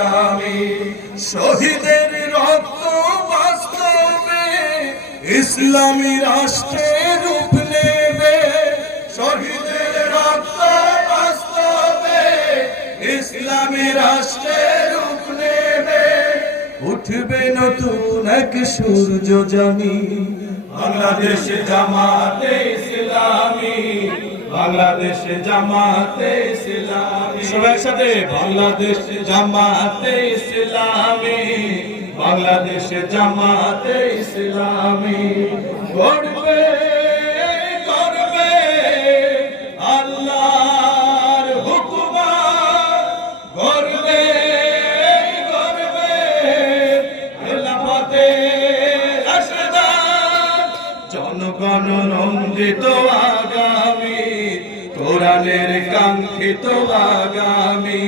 ইসলামী। শহীদের রক্ত বাস্তবে ইসলামী রাষ্ট্রের রূপ নেবে। শহীদের রক্ত বাস্তবে ইসলামী রাষ্ট্রের রূপ নেবে। উঠবে নতুন এক সূর্য জানি, বাংলাদেশ জামাতে ইসলামী, বাংলাদেশ জামাতে ইসলামী। সবাই একসাথে, বাংলাদেশ জামাতে ইসলামী, বাংলাদেশ জামাতে ইসলামী। গড়বে গড়বে আল্লাহর হুকুমে, গড়বে গড়বে খেলাফতে রাশেদান। জনগণ রঞ্জিত আগামী, কোরআনের কাঙ্ক্ষিত আগামী।